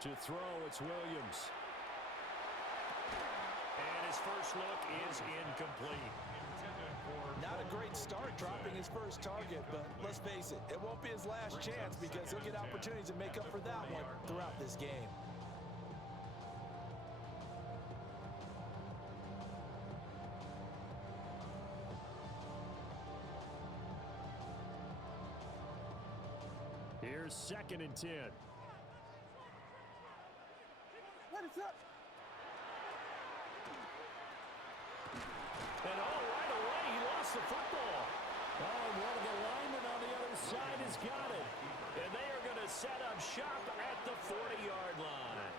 To throw, it's Williams. And his first look is incomplete. Not a great start dropping his first target, but let's face it, it won't be his last chance because he'll get opportunities to make up for that one throughout this game. Here's 2nd and 10. What is up? And right away, he lost the football. Oh, one of the linemen on the other side has got it. And they are going to set up shop at the 40-yard line.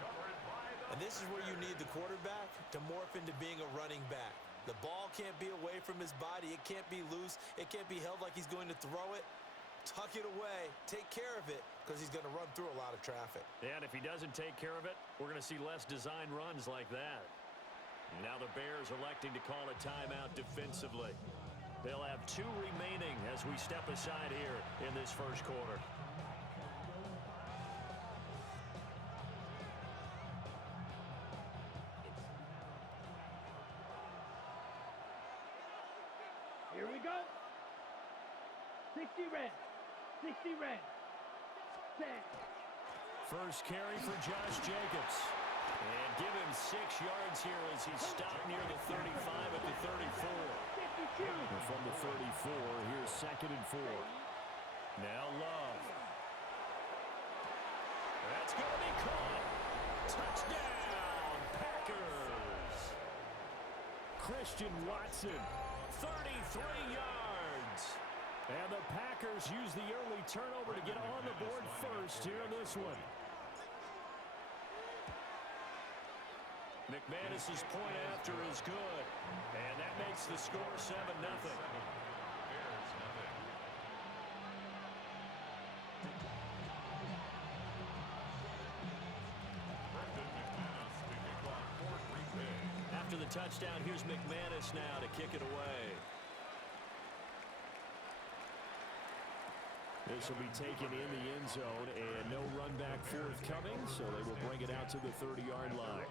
And this is where you need the quarterback to morph into being a running back. The ball can't be away from his body. It can't be loose. It can't be held like he's going to throw it. Tuck it away. Take care of it because he's going to run through a lot of traffic. And if he doesn't take care of it, we're going to see less design runs like that. Now the Bears electing to call a timeout defensively. They'll have 2 remaining as we step aside here in this first quarter. Here we go. 60 red. 60 red. Set. First carry for Josh Jacobs. And give him 6 yards here as he stopped near the 35 at the 34. And from the 34, here's 2nd and 4. Now Love. That's going to be caught. Touchdown, Packers. Christian Watson, 33 yards. And the Packers use the early turnover to get on the board first here in this one. McManus's point after is good. And that makes the score 7-0. After the touchdown, here's McManus now to kick it away. This will be taken in the end zone, and no run back forthcoming, so they will bring it out to the 30-yard line.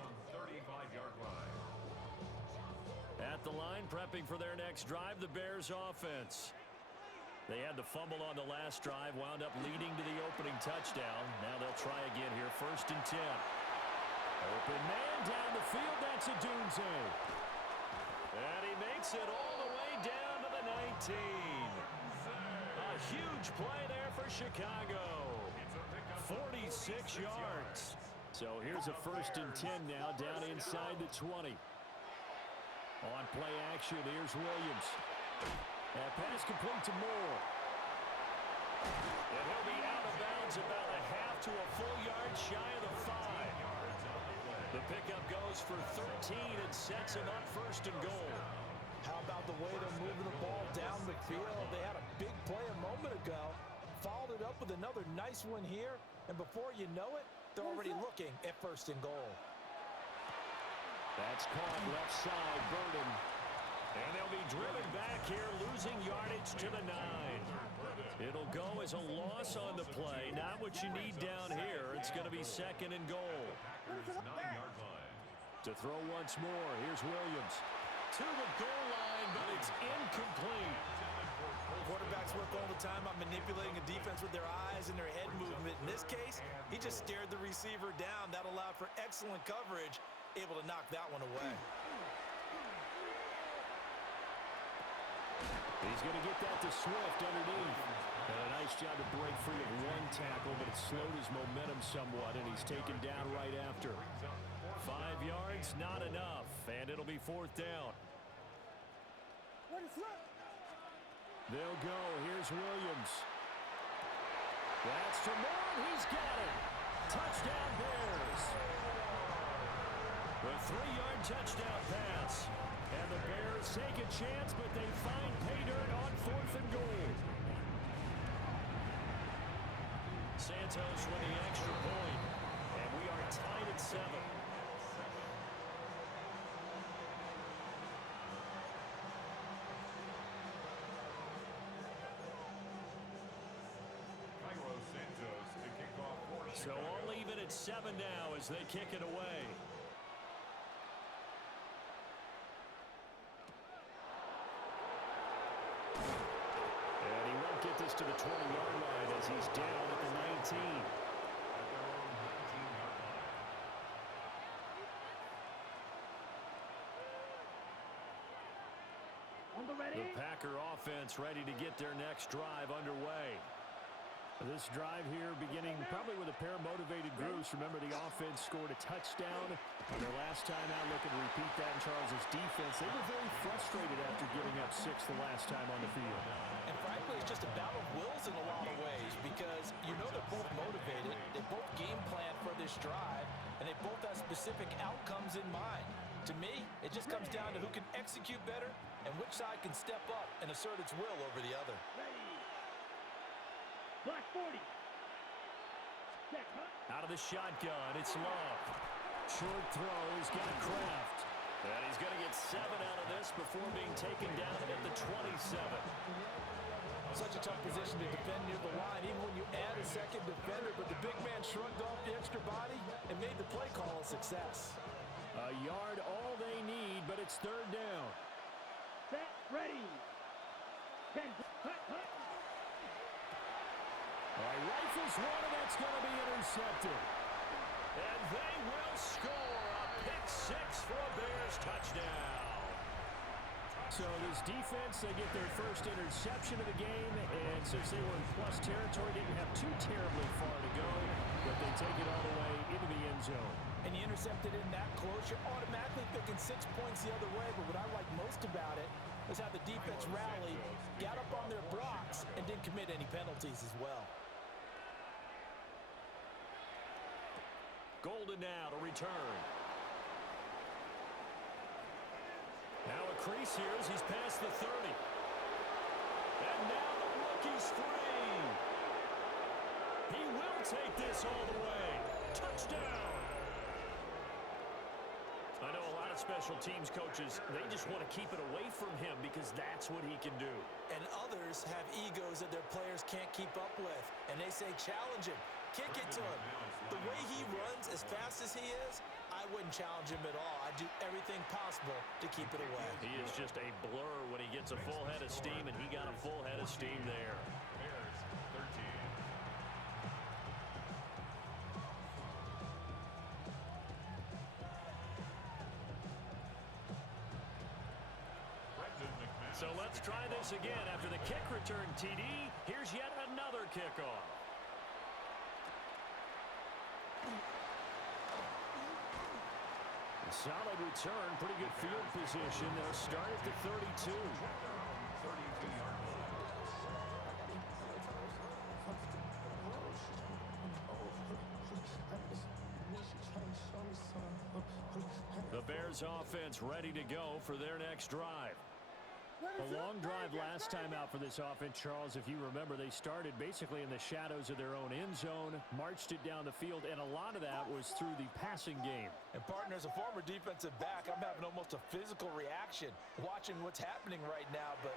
At the line, prepping for their next drive, the Bears offense. They had the fumble on the last drive, wound up leading to the opening touchdown. Now they'll try again here, 1st and 10. Open man down the field, that's a Dunze. And he makes it all the way down to the 19. A huge play there for Chicago. 46 yards. So here's a 1st and 10 now down inside the 20. On play action, here's Williams. And pass complete to Moore. And he'll be out of bounds about a half to a full yard shy of the 5. The pickup goes for 13 and sets him up 1st and goal. How about the way they're moving the ball down the field? They had a big play a moment ago. Followed it up with another nice one here. And before you know it, they're already looking at 1st and goal. That's caught left side, Burden. And they'll be driven back here, losing yardage to the 9. It'll go as a loss on the play. Not what you need down here. It's going to be 2nd and goal. To throw once more, here's Williams. To the goal line, but it's incomplete. Quarterbacks work all the time on manipulating a defense with their eyes and their head movement. In this case, he just stared the receiver down. That allowed for excellent coverage, able to knock that one away. He's going to get that to Swift underneath. And a nice job to break free of one tackle, but it slowed his momentum somewhat, and he's taken down right after. 5 yards, not enough, and it'll be 4th down. They'll go. Here's Williams. That's to Moore, and he's got it. Touchdown, Bears. A 3-yard touchdown pass. And the Bears take a chance, but they find pay dirt on 4th and goal. Santos with the extra point, and we are tied at 7. Santos to kick off for So all even at 7 now as they kick it away. And he won't get this to the 20-yard line as he's down at the 19. On the ready. The Packer offense ready to get their next drive underway. This drive here beginning probably with a pair of motivated groups. Remember, the offense scored a touchdown their last time out. Looking to repeat that in Charles's defense. They were very frustrated after giving up 6 the last time on the field. And frankly, it's just a battle of wills in a lot of ways because you know they're both motivated. They both game plan for this drive, and they both have specific outcomes in mind. To me, it just comes down to who can execute better and which side can step up and assert its will over the other. Ready. Black 40. Set, huh? Out of the shotgun, it's Love. Short throw, he's got Kraft. And he's going to get 7 out of this before being taken down at the 27. Such a tough position to defend near the line, even when you add a second defender, but the big man shrugged off the extra body and made the play call a success. A yard all they need, but it's 3rd down. Set, ready. 10. Hut, hut. Rifles one, and that's going to be intercepted. And they will score a pick 6 for a Bears touchdown. So this defense, they get their first interception of the game, and since they were in plus territory, didn't have too terribly far to go, but they take it all the way into the end zone. And you intercepted in that close, you're automatically thinking 6 points the other way, but what I like most about it is how the defense rallied, got up on their blocks, and didn't commit any penalties as well. Golden now to return. Now a crease here as he's past the 30. And now the rookie's free. He will take this all the way. Touchdown. I know a lot of special teams coaches, they just want to keep it away from him because that's what he can do. And others have egos that their players can't keep up with. And they say, challenge him. Kick it to him. The way he runs as fast as he is, I wouldn't challenge him at all. I'd do everything possible to keep it away. He is just a blur when he gets a full head of steam, and he got a full head of steam there. So let's try this again. After the kick return TD, here's yet another kickoff. Solid return, pretty good field position. They'll start at the 32. The Bears offense ready to go for their next drive. A long drive last time out for this offense, Charles. If you remember, they started basically in the shadows of their own end zone, marched it down the field, and a lot of that was through the passing game. And partner, as a former defensive back, I'm having almost a physical reaction watching what's happening right now. But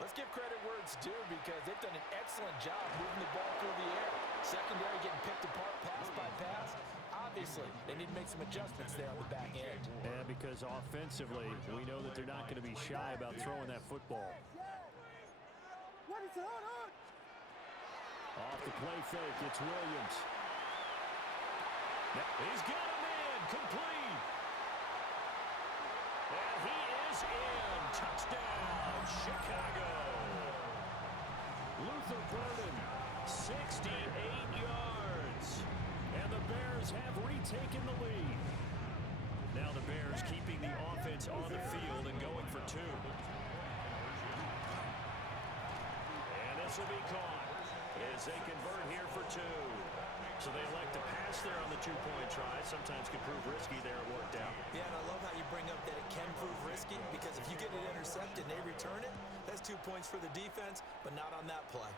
let's give credit where it's due because they've done an excellent job moving the ball through the air. Secondary getting picked apart pass by pass. Obviously, they need to make some adjustments there on the back end. And because offensively, we know that they're not going to be shy about throwing that football. What is on? Off the play fake, it's Williams. He's got him in, complete. And he is in. Touchdown, Chicago. Luther Burden, 68 yards. And the Bears have retaken the lead. Now the Bears keeping the offense on the field and going for 2. And this will be caught as they convert here for 2. So they elect to pass there on the 2-point try. Sometimes can prove risky there. It worked out. Yeah, and I love how you bring up that it can prove risky because if you get it intercepted and they return it, that's 2 points for the defense, but not on that play.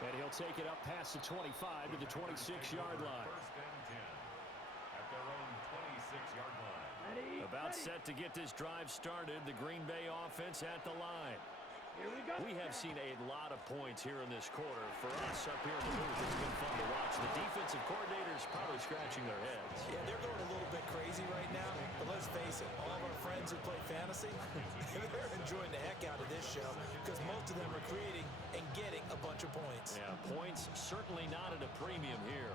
And he'll take it up past the 25 to the 26-yard line. First and 10 at their own 26-yard line. About set to get this drive started. The Green Bay offense at the line. Here we go. We have seen a lot of points here in this quarter. For us up here in the booth, it's been fun to watch. The defensive coordinators probably scratching their heads. Yeah, they're going a little bit crazy right now, but let's face it, all of our friends who play fantasy, they're enjoying the heck out of this show because most of them are creating and getting a bunch of points. Yeah, points certainly not at a premium here.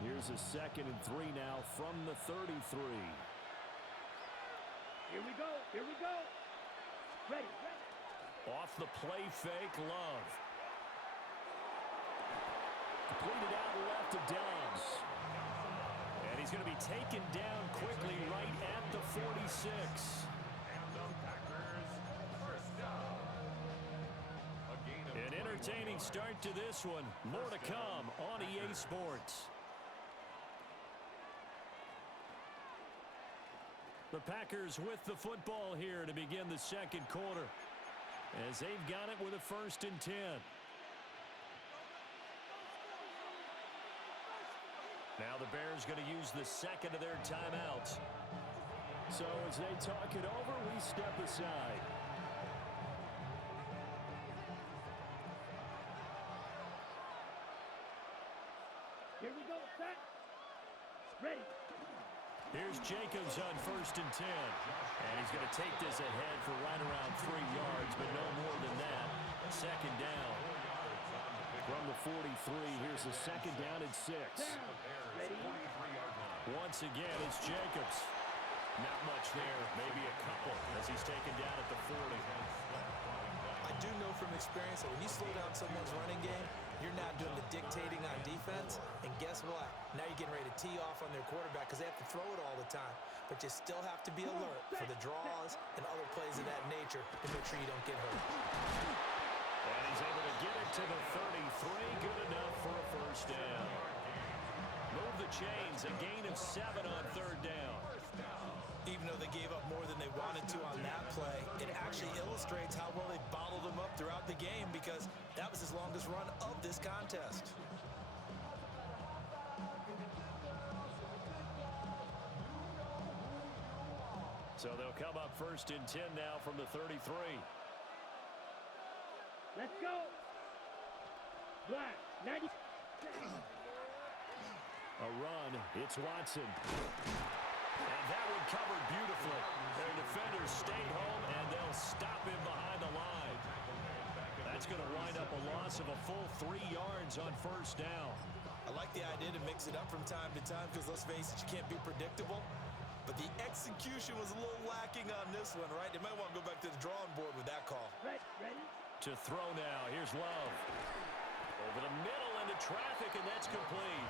Here's a 2nd and 3 now from the 33. Here we go. Here we go. Ready. Off the play fake, Love. Completed out left to Dobbs. And he's going to be taken down quickly right at the 46. An entertaining start to this one. More to come on EA Sports. The Packers with the football here to begin the 2nd quarter, as they've got it with a 1st and 10. Now the Bears going to use the 2nd of their timeouts. So as they talk it over, we step aside. Here we go. Set. Ready. Here's Jacobs on 1st and 10. And he's going to take this ahead for right around 3 yards, but no more than that. 2nd down. From the 43, here's the 2nd down and 6. Ready. Once again, it's Jacobs. Not much there, maybe a couple, as he's taken down at the 40. I do know from experience that when you slow down someone's running game, you're not doing the dictating on defense. And guess what? Now you're getting ready to tee off on their quarterback because they have to throw it all the time. But you still have to be alert for the draws and other plays of that nature to make sure you don't get hurt. And he's able to get it to the 33. Good enough for a 1st down. Move the chains. A gain of 7 on 3rd down. Even though they gave up more than they wanted to on that play, it actually illustrates how well they bottled them up throughout the game because that was his longest run of this contest. So they'll come up 1st and 10 now from the 33. Let's go. Black. 90. A run. It's Watson. And that one covered beautifully. Their defenders stayed home, and they'll stop him behind the line. That's going to wind up a loss of a full 3 yards on 1st down. I like the idea to mix it up from time to time because, let's face it, you can't be predictable. But the execution was a little lacking on this one, right? They might want to go back to the drawing board with that call. Ready. To throw now. Here's Love. Over the middle into traffic, and that's complete.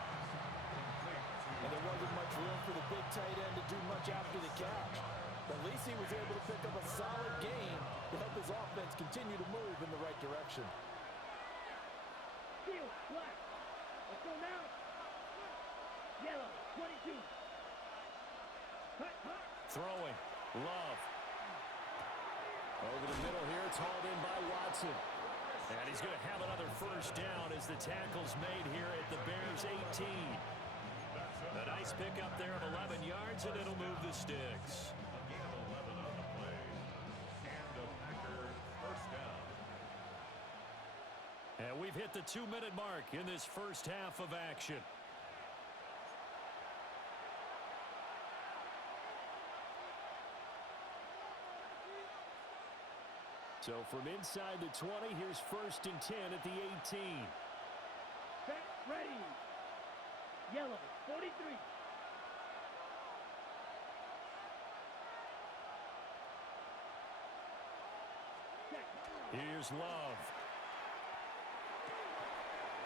And there wasn't much room for the big tight end to do much after the catch. But at least he was able to pick up a solid gain to help his offense continue to move in the right direction. Steel. Black. Let's go now. Yellow. 22. Hut. Throwing. Love. Over the middle here, it's hauled in by Watson. And he's going to have another 1st down as the tackle's made here at the Bears' 18. A nice pickup there of 11 yards, and it'll move the sticks. And we've hit the 2-minute mark in this 1st half of action. So from inside the 20, here's 1st and 10 at the 18. Set. Ready. Yellow. 43. Here's Love.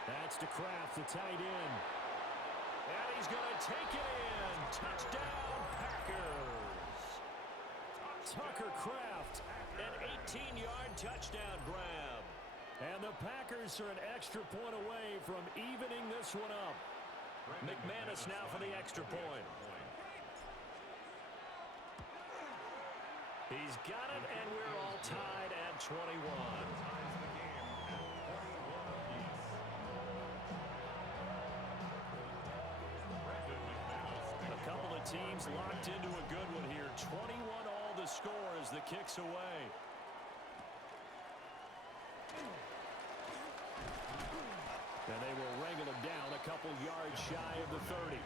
That's to Kraft, the tight end. And he's going to take it in. Touchdown, Packers. Tucker Kraft, an 18-yard touchdown grab. And the Packers are an extra point away from evening this one up. McManus now for the extra point. He's got it, and we're all tied at 21. A couple of teams locked into a good one here. 21 all the the score as the kick's away. And they will wrangle him down a couple yards shy of the 30.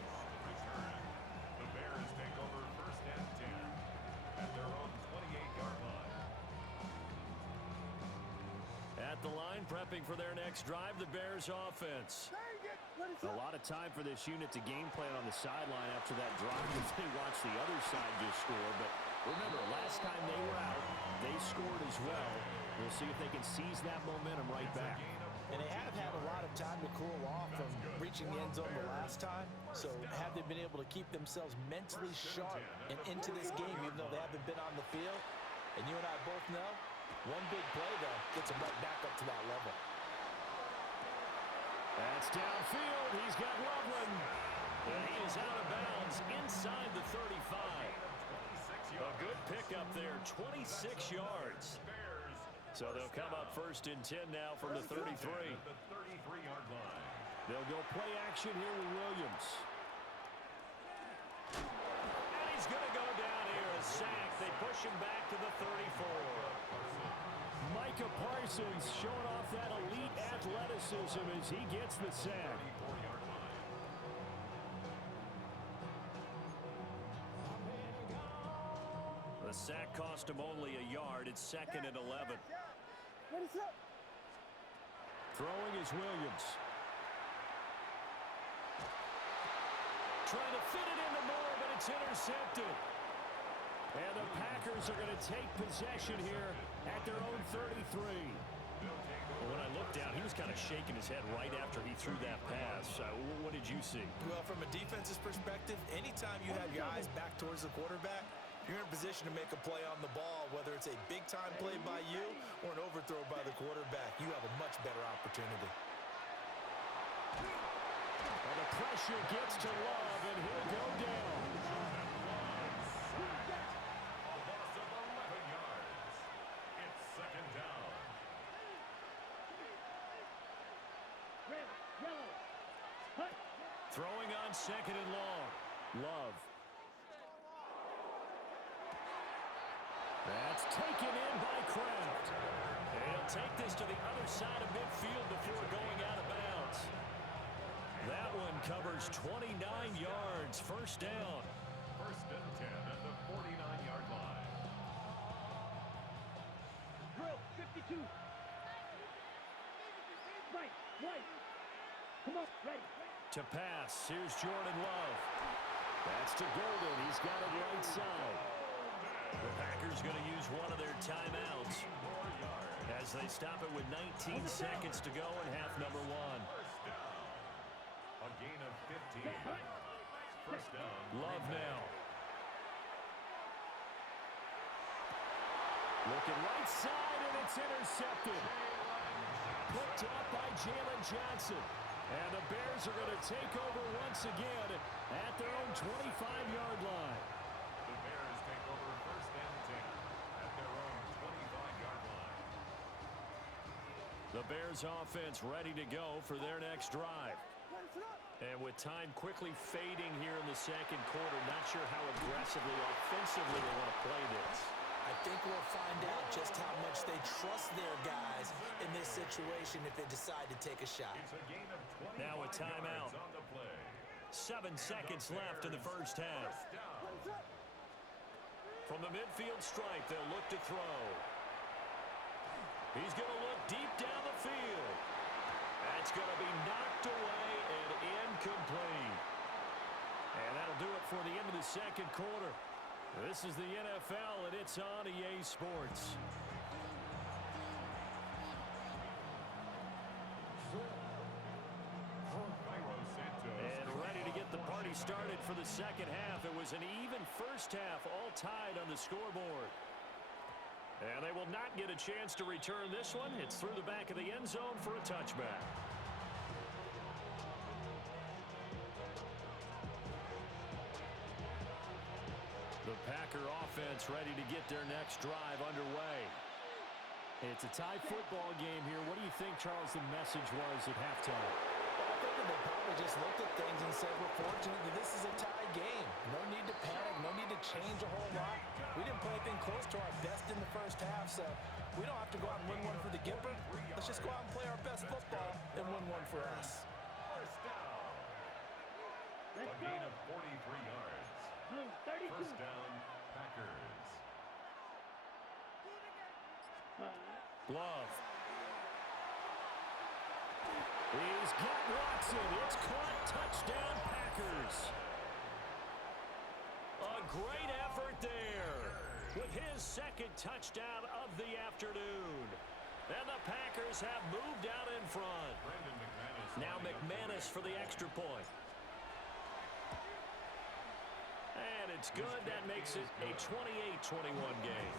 The Bears take over first and 10 at their own 28-yard line. At the line, prepping for their next drive, the Bears offense. A lot of time for this unit to game plan on the sideline after that drive as they watch the other side just score. But remember, last time they were out, they scored as well. We'll see if they can seize that momentum right back. And they have had a lot of time to cool off from reaching the end zone the last time. So have they been able to keep themselves mentally sharp and into this game, even though they haven't been on the field? And you and I both know, one big play, though, gets them right back up to that level. That's downfield. He's got Loveland. And he is out of bounds inside the 35. A good pickup there, 26 yards. So they'll come up first and 10 now from the 33. They'll go play action here with Williams. And he's going to go down here, a sack. They push him back to the 34. Micah Parsons showing off that elite athleticism as he gets the sack. The sack cost him only a yard. It's second and 11. Throwing is Williams. Trying to fit it into Moore, but it's intercepted. And the Packers are going to take possession here at their own 33. Well, when I looked down, he was kind of shaking his head right after he threw that pass. What did you see? Well, from a defense's perspective, anytime you have your eyes back towards the quarterback, you're in a position to make a play on the ball, whether it's a big-time play by you or an overthrow by the quarterback. You have a much better opportunity. Well, the pressure gets to Love, and he'll go down. A loss of 11 yards. It's second down. Red, yellow, hut. Throwing on second and long. Love. That's taken in by Kraft. And he'll take this to the other side of midfield before going out of bounds. That one covers 29 yards. First down. First and 10 at the 49-yard line. Drill, 52. Right, right. Come on, ready. To pass. Here's Jordan Love. That's to Golden. He's got it right side. The Packers going to use one of their timeouts as they stop it with 19 seconds to go in half number one. A gain of 15. First down. Love now. Looking right side, and it's intercepted. Picked up by Jalen Johnson. And the Bears are going to take over once again at their own 25-yard line. The Bears take over first and 10 at their own 25-yard line. The Bears offense ready to go for their next drive. And with time quickly fading here in the second quarter, not sure how aggressively, offensively they want to play this. I think we'll find out just how much they trust their guys in this situation if they decide to take a shot. It's a gain of 25 Now a timeout. yards on the play. 7 seconds left in the first half. First down. From the midfield stripe, they'll look to throw. He's going to look deep down the field. That's going to be knocked away and incomplete. And that'll do it for the end of the second quarter. This is the NFL, and it's on EA Sports. And ready to get the party started for the second half. It was an even first half, all tied on the scoreboard. And they will not get a chance to return this one. It's through the back of the end zone for a touchback. The Packer offense ready to get their next drive underway. It's a tie football game here. What do you think, Charles, the message was at halftime? Well, I think that they probably just looked at things and said, we're fortunate that this is a tie game. No need to panic. No need to change a whole lot. We didn't play anything close so we don't have to go out and win one for the Gipper. Let's just go out and play our best football and win one for us. First down. Let's A go. gain of 43 yards. Blue 32. First down, Packers. Love. He's got Watson. It's caught. Touchdown, Packers. A great effort there with his second touchdown of the afternoon. And the Packers have moved out in front. Now McManus for the extra point. And it's good. That makes it a 28-21 game.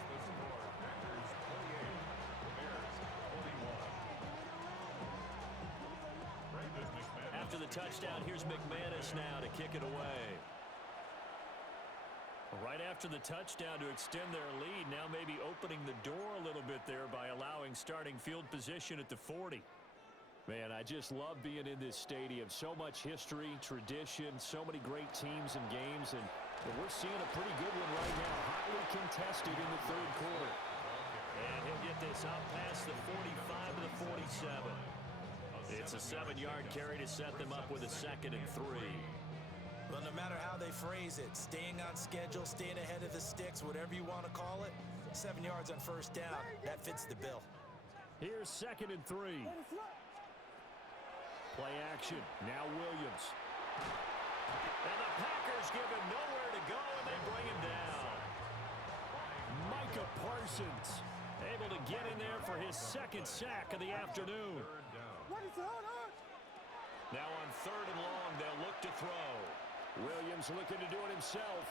After the touchdown, here's McManus now to kick it away. Right after the touchdown to extend their lead, now maybe opening the door a little bit there by allowing starting field position at the 40. Man, I just love being in this stadium. So much history, tradition, so many great teams and games, and we're seeing a pretty good one right now. Hotly contested in the third quarter. And he'll get this out past the 45 to the 47. It's a 7-yard carry to set them up with a 2nd and 3. Well, no matter how they phrase it, staying on schedule, staying ahead of the sticks, whatever you want to call it, 7 yards on first down, that fits the bill. Here's 2nd and 3. Play action. Now Williams. And the Packers give him nowhere to go, and they bring him down. Micah Parsons able to get in there for his 2nd sack of the afternoon. Now on 3rd and long, they'll look to throw. Williams looking to do it himself.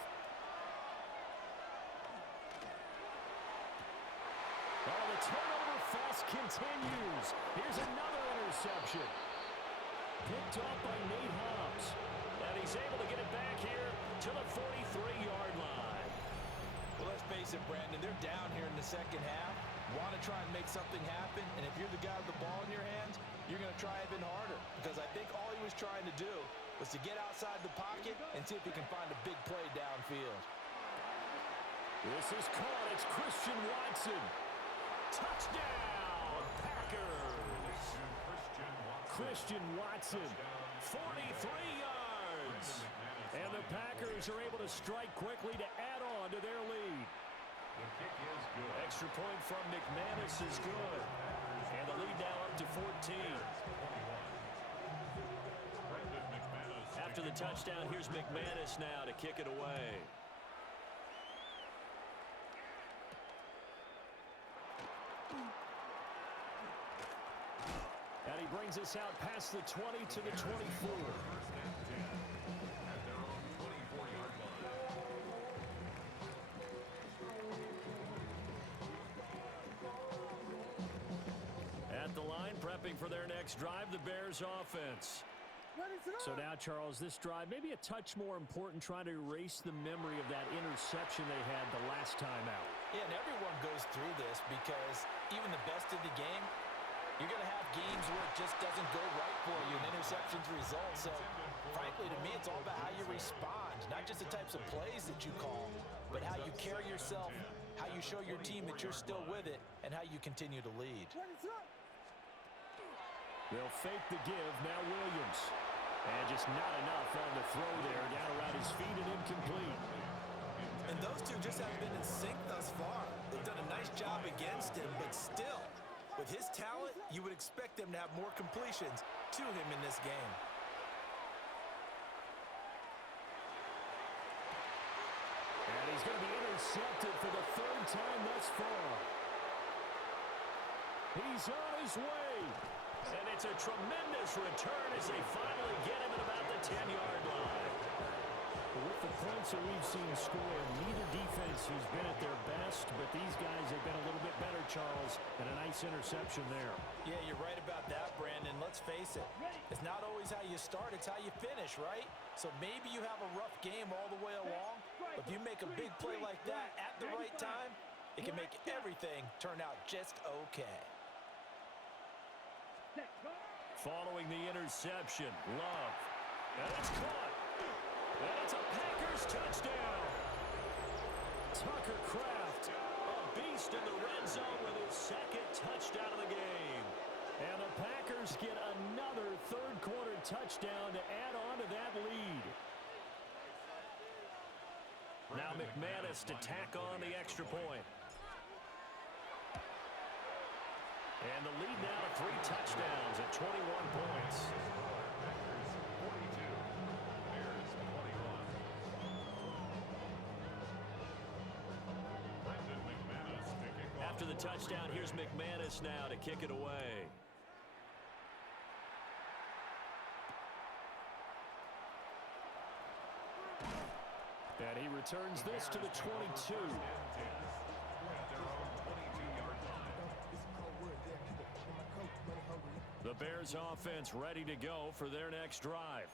Oh, the turnover fest continues. Here's another interception. Picked off by Nate Hobbs. And he's able to get it back here to the 43-yard line. Well, let's face it, Brandon, they're down here in the second half. Want to try and make something happen, and if you're the guy with the ball in your hands, you're going to try even harder, because I think all he was trying to do was to get outside the pocket and see if he can find a big play downfield. This is caught. It's Christian Watson. Touchdown, Packers. Christian Watson, 43 yards. And the Packers are able to strike quickly to add on to their lead. The kick is good. Extra point from McManus is good. And the lead now up to 14. After the touchdown, here's McManus now to kick it away. And he brings us out past the 20 to the 24. At the line, prepping for their next drive, the Bears offense. So now, Charles, this drive maybe a touch more important, trying to erase the memory of that interception they had the last time out. Yeah, and everyone goes through this, because even the best of the game, you're going to have games where it just doesn't go right for you, and interceptions result. So, frankly, to me, it's all about how you respond, not just the types of plays that you call, but how you carry yourself, how you show your team that you're still with it, and how you continue to lead. They'll fake the give. Now Williams. And just not enough on the throw there. Down around his feet and incomplete. And those two just haven't been in sync thus far. They've done a nice job against him, but still, with his talent, you would expect them to have more completions to him in this game. And he's going to be intercepted for the 3rd time thus far. He's on his way. And it's a tremendous return as they finally get him at about the 10-yard line. With the points that we've seen scored, neither defense has been at their best, but these guys have been a little bit better, Charles, and a nice interception there. Yeah, you're right about that, Brandon. Let's face it. It's not always how you start, it's how you finish, right? So maybe you have a rough game all the way along, but if you make a big play like that at the right time, it can make everything turn out just okay. Following the interception, Love. And it's caught. And it's a Packers touchdown. Tucker Kraft, a beast in the red zone touchdown to add on to that lead. Now McManus to tack on the extra point. And the lead now to 3 touchdowns at 21 points. After the touchdown, here's McManus now to kick it away. And he returns this to the 22. The Bears offense ready to go for their next drive.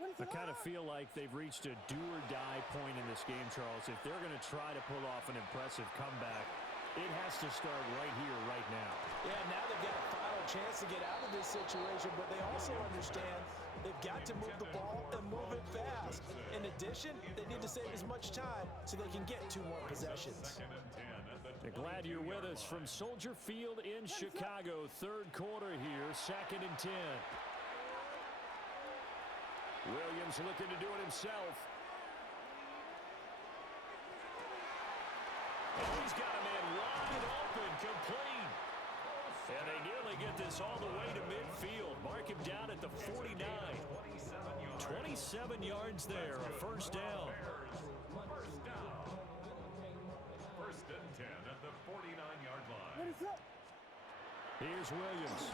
I kind of feel like they've reached a do-or-die point in this game, Charles. If they're going to try to pull off an impressive comeback, it has to start right here, right now. Yeah, now they've got a final chance to get out of this situation, but they also understand they've got to move the ball and move it fast. In addition, they need to save as much time so they can get 2 more possessions. Glad you're with us from Soldier Field in Chicago. Third quarter here, 2nd and 10. Williams looking to do it himself. Oh, he's got a man wide open, complete. And they nearly get this all the way to midfield. Mark him down at the 49. 27 yards there, a first down. First and 10 at the 49-yard line. Here's Williams.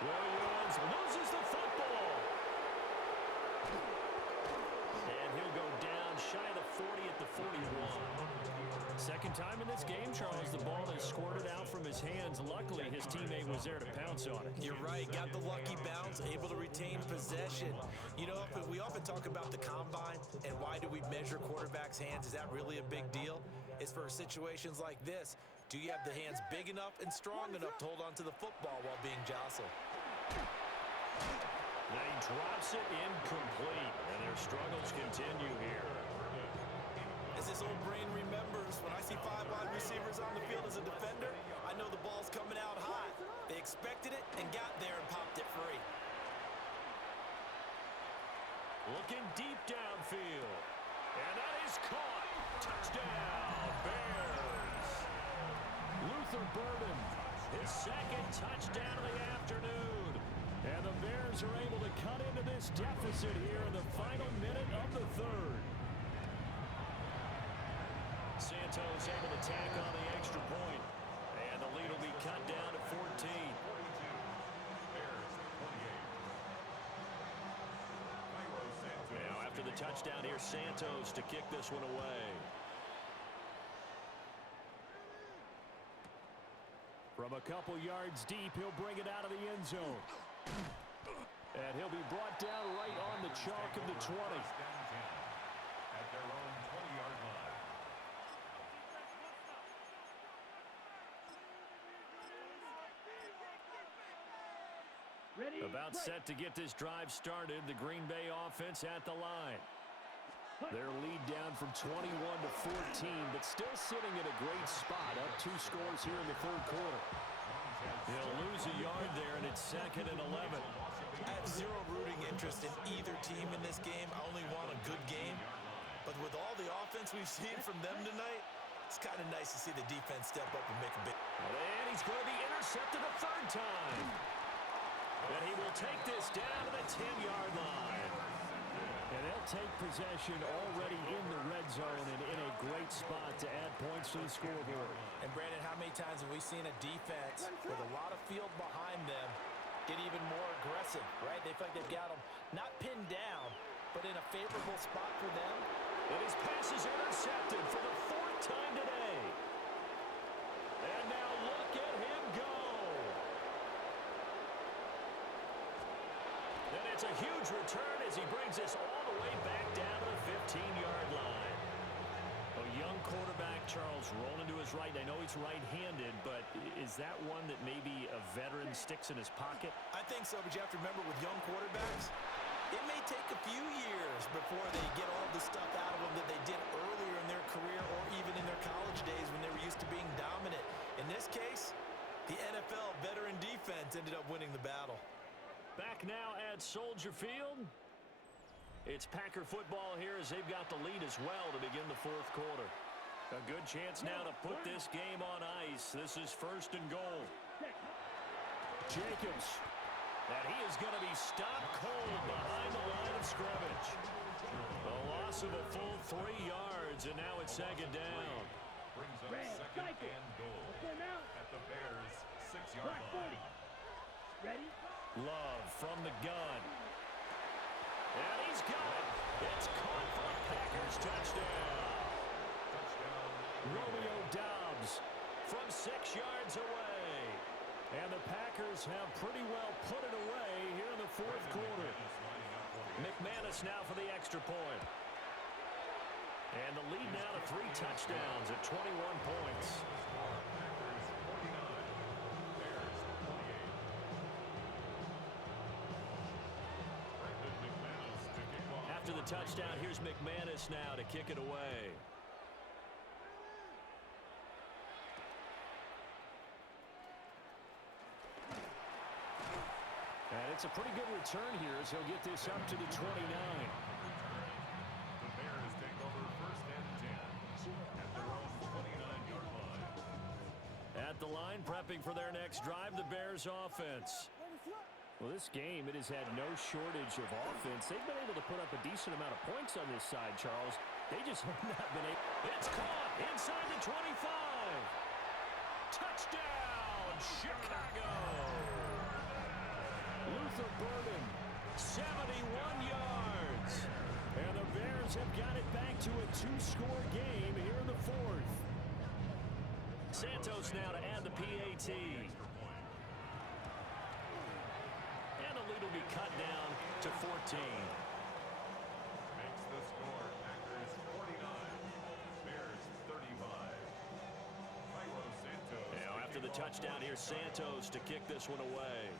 Williams loses the football. And he'll go down shy of the 40 at the 41. Second time in this game, Charles, the ball is squirted out from his hands. Luckily, his teammate was there to pounce on it. You're right. Got the lucky bounce, able to retain possession. You know, we often talk about the combine and why do we measure quarterbacks' hands. Is that really a big deal? It's for situations like this. Do you have the hands big enough and strong enough to hold on to the football while being jostled? Now he drops it incomplete, and their struggles continue here. As this old brain remembers, when I see 5 wide receivers on the field as a defender, I know the ball's coming out high. They expected it and got there and popped it free. Looking deep downfield. And that is caught. Touchdown, Bears. Luther Burden, his 2nd touchdown of the afternoon. And the Bears are able to cut into this deficit here in the final minute of the 3rd. Santos able to tack on the extra point. And the lead will be cut down to 14. Now after the touchdown here, Santos to kick this one away. From a couple yards deep, he'll bring it out of the end zone. And he'll be brought down right on the chalk of the 20. At their own 20-yard line. Ready? About set to get this drive started. The Green Bay offense at the line. Their lead down from 21 to 14, but still sitting at a great spot. Up 2 scores here in the 3rd quarter. He'll lose a yard there, and it's 2nd and 11. I have zero rooting interest in either team in this game. I only want a good game. But with all the offense we've seen from them tonight, it's kind of nice to see the defense step up and make a big. And he's going to be intercepted a 3rd time. And he will take this down to the 10-yard line. And they'll take possession already in the red zone and in a great spot to add points to the scoreboard. And Brandon, how many times have we seen a defense with a lot of field behind them get even more aggressive, right? They feel like they've got them not pinned down, but in a favorable spot for them. And his pass is intercepted for the 4th time today. And now look at him go. And it's a huge return as he brings us all the way back down to the 15-yard line. A young quarterback, Charles, rolling to his right. I know he's right-handed, but is that one that maybe a veteran sticks in his pocket? I think so, but you have to remember with young quarterbacks, it may take a few years before they get all the stuff out of them that they did earlier in their career or even in their college days when they were used to being dominant. In this case, the NFL veteran defense ended up winning the battle. Back now at Soldier Field. It's Packer football here as they've got the lead as well to begin the fourth quarter. A good chance now to put this game on ice. This is first and goal. Jacobs. And he is going to be stopped cold behind the line of scrimmage. A loss of a full 3 yards, and now it's second down. Brings up second and goal at the Bears' 6-yard line. Ready? Love from the gun. And he's got it. It's caught for a Packers touchdown. Romeo Doubs from 6 yards away. And the Packers have pretty well put it away here in the fourth quarter. McManus now for the extra point. And the lead now to 3 touchdowns at 21 points. After the touchdown, here's McManus now to kick it away. And it's a pretty good return here as he'll get this up to the 29. The Bears take over first and 10 at their own 29-yard line. At the line, prepping for their next drive, the Bears offense. Well, this game, it has had no shortage of offense. They've been able to put up a decent amount of points on this side, Charles. They just have not been able. It's caught inside the 25. Touchdown, Chicago. Luther Burden, 71 yards. And the Bears have got it back to a 2-score game here in the fourth. Santos now to add the PAT. And the lead will be cut down to 14. Makes the score Packers 49, Bears 35. Cairo Santos. Now after the touchdown, here's Santos to kick this one away.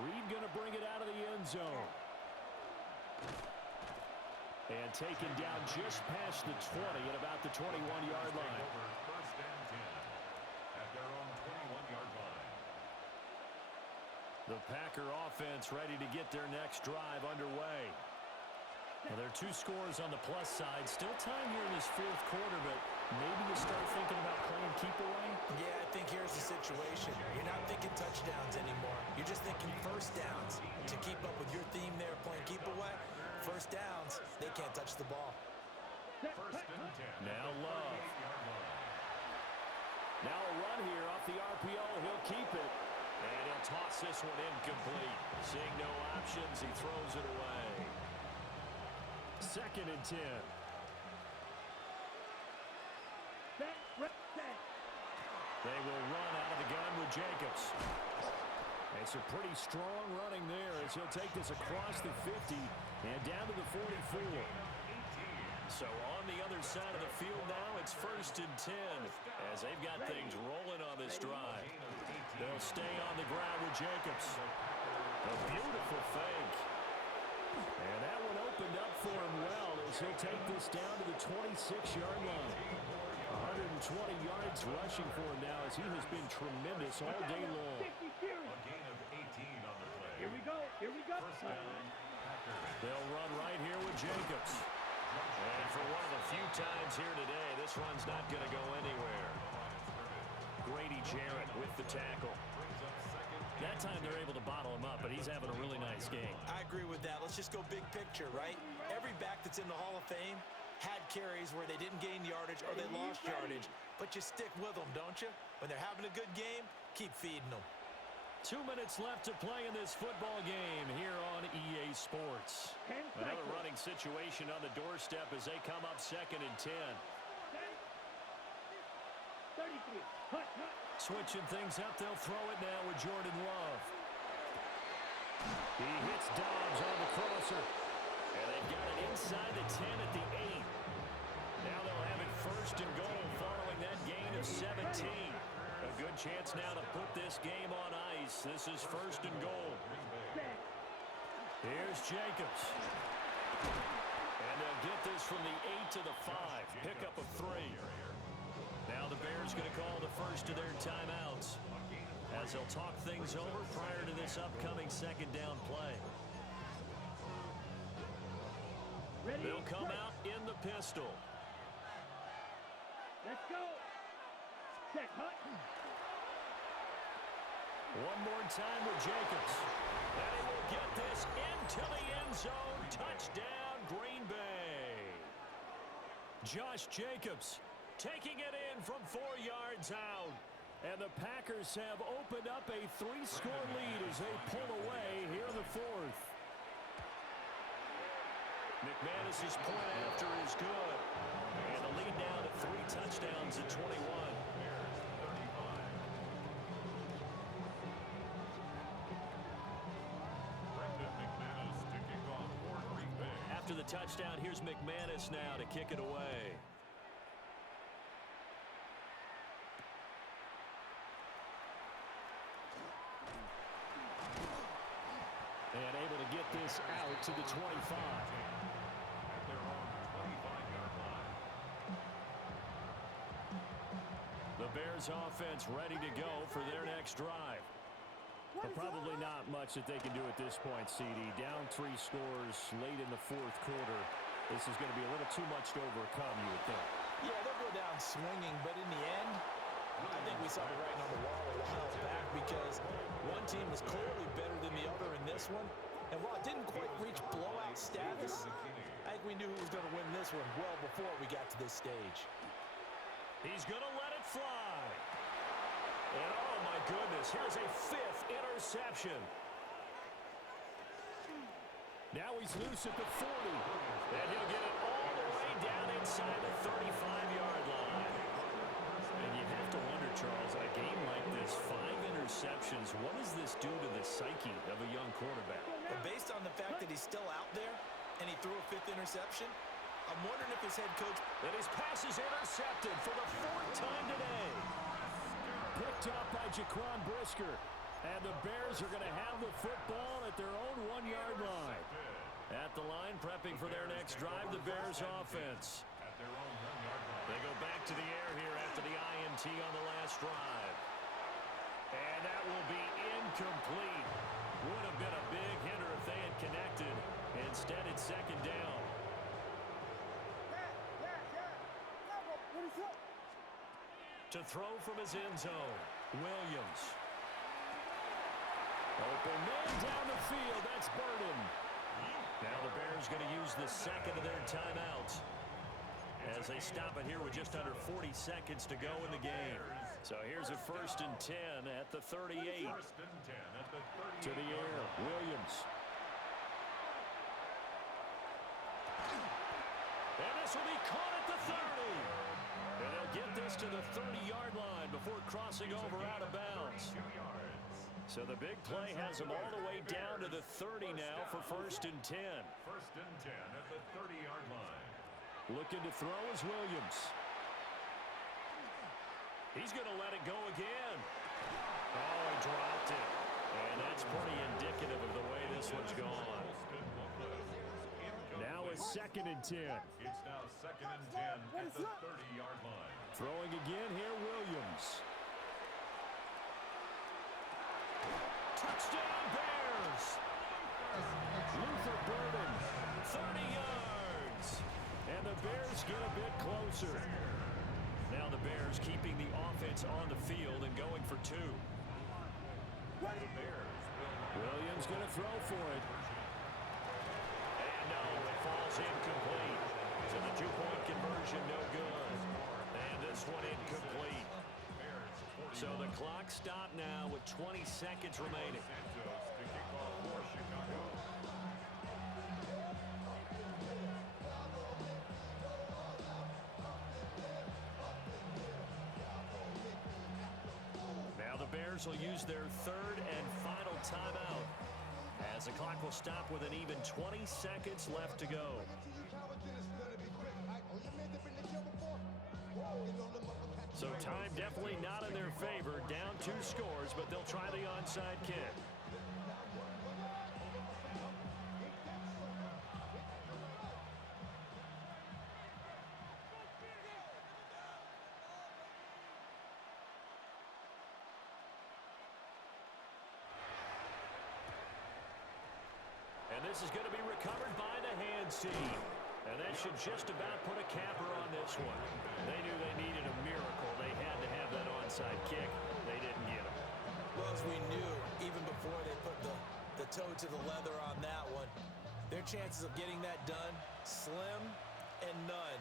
Reed going to bring it out of the end zone. And taken down just past the 20 at about the 21-yard line. First and 10 at their own 21-yard line. The Packer offense ready to get their next drive underway. Well, there are 2 scores on the plus side. Still time here in this fourth quarter, but maybe you start thinking about playing keep away? Yeah, I think here's the situation. You're not thinking touchdowns anymore. You're just thinking first downs. To keep up with your theme there, playing keep away, first downs, they can't touch the ball. First and 10. Now Love. Now a run here off the RPO. He'll keep it. And he'll toss this one incomplete. Seeing no options, he throws it away. Second and 10. They will run out of the gun with Jacobs. It's a pretty strong running there as he'll take this across the 50 and down to the 44. So on the other side of the field now, it's first and 10 as they've got things rolling on this drive. They'll stay on the ground with Jacobs. A beautiful fake. And that one opened up for him well as he'll take this down to the 26-yard line. 120 yards rushing for him now as he has been tremendous all day long. A gain of 18 on the play. Here we go. Here we go. First down, Packers. They'll run right here with Jacobs. And for one of the few times here today, this run's not going to go anywhere. Grady Jarrett with the tackle. That time they're able to bottle him up, but he's having a really nice game. I agree with that. Let's just go big picture, right? Every back that's in the Hall of Fame had carries where they didn't gain yardage or they lost yardage. But you stick with them, don't you? When they're having a good game, keep feeding them. 2 minutes left to play in this football game here on EA Sports. Another running situation on the doorstep as they come up second and 10. 33. Hut. Switching things up, they'll throw it now with Jordan Love. He hits Dobbs on the crosser. And they've got it inside the 10 at the 8. Now they'll have it first and goal following that gain of 17. A good chance now to put this game on ice. This is first and goal. Here's Jacobs. And they'll get this from the 8 to the 5. Pick up of 3. Now the Bears going to call the first of their timeouts. A gain as they'll talk things over prior to this upcoming second down play. Ready? They'll come Strike. out in the pistol. Let's go. Check, hut. One more time with Jacobs. And he will get this into the end zone. Touchdown, Green Bay. Josh Jacobs taking it in from 4 yards out. And the Packers have opened up a 3-score lead as they pull away here in the fourth. McManus's point after is good. And the lead now to 3 touchdowns at 21. After the touchdown, here's McManus now to kick it away. And able to get this out to the 25. The Bears offense ready to go for their next drive. But probably not much that they can do at this point, CD. Down 3 scores late in the fourth quarter. This is going to be a little too much to overcome, you would think. Yeah, they'll go down swinging, but in the end, I think we saw the writing on the wall a while back because one team was clearly better than the other in this one. And while it didn't quite reach blowout status, I think we knew who was going to win this one well before we got to this stage. He's going to let it fly. And oh my goodness, here's a 5th interception. Now he's loose at the 40. And he'll get it all the way down inside the 35-yard line. And you have to wonder, Charles, a game like this, 5 interceptions, what does this do to the psyche of a young quarterback? But based on the fact that he's still out there and he threw a 5th interception, I'm wondering if his head coach... And his pass is intercepted for the 4th time today. Picked up by Jaquan Brisker. And the Bears are going to have the football at their own 1-yard line. At the line, prepping for their next drive, the Bears offense. They go back to the air here after the INT on the last drive. And that will be incomplete. Would have been a big hitter if they had connected. Instead, it's second down. To throw from his end zone, Williams. Open man down the field. That's Burden. Now the Bears going to use the second of their timeouts as they stop it here with just under 40 seconds to go in the game. So here's a 1st and 10 at the 38. To the air, Williams. And this will be caught at the 30. And they'll get this to the 30-yard line before crossing over out of bounds. So the big play has them all the way down to the 30 now for 1st and 10. 1st and 10 at the 30-yard line. Looking to throw is Williams. He's going to let it go again. Oh, he dropped it. And that's pretty indicative of the way this one's gone. Now a 2nd and 10. It's now 2nd and 10 at the 30-yard line. Throwing again here, Williams. Touchdown, Bears! Luther Burden, 30 yards. And the Bears get a bit closer. Now the Bears keeping the offense on the field and going for 2. Williams going to throw for it. And no, it falls incomplete. So the 2-point conversion no good. And this one incomplete. So the clock stopped now with 20 seconds remaining. Now the Bears will use their 3rd and final timeout as the clock will stop with an even 20 seconds left to go. So time definitely not in their favor. Down 2 scores, but they'll try the onside kick. this is going to be recovered by the hands team. And that should just about put a capper on this one. They knew they needed a miracle. They had to have that onside kick. They didn't get it. Well, as we knew, even before they put the toe to the leather on that one, their chances of getting that done, slim and none.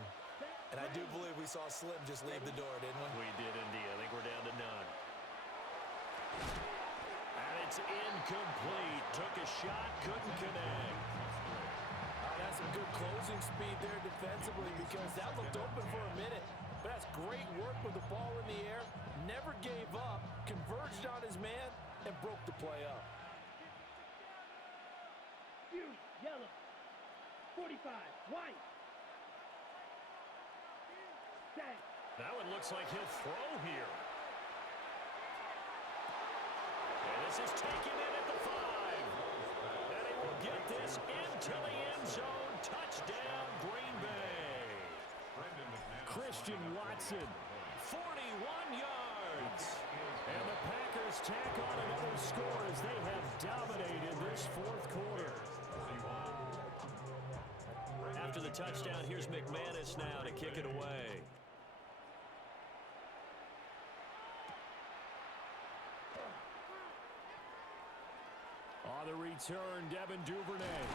And I do believe we saw Slim just leave the door, didn't we? We did indeed. I think we're down to none. And it's incomplete. Took a shot, couldn't connect. That's some good closing speed there defensively because that looked open for a minute. But that's great work with the ball in the air. Never gave up, converged on his man, and broke the play up. Yellow. 45. White. Set. That one looks like he'll throw here. And this is taken in at the 5. And he will get this into the end zone. Touchdown, Green Bay. Christian Watson, 41 yards. And the Packers tack on another score as they have dominated this fourth quarter. After the touchdown, here's McManus now to kick it away. On the return, Devin Duvernay.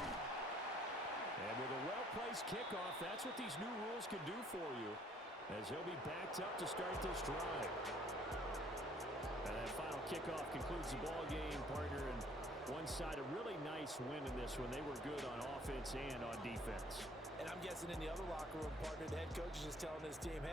And with a well-placed kickoff, that's what these new rules can do for you, as he'll be backed up to start this drive. And that final kickoff concludes the ball game, partner, and one side a really nice win in this one. They were good on offense and on defense. And I'm guessing in the other locker room, partner, the head coach is just telling his team, hey,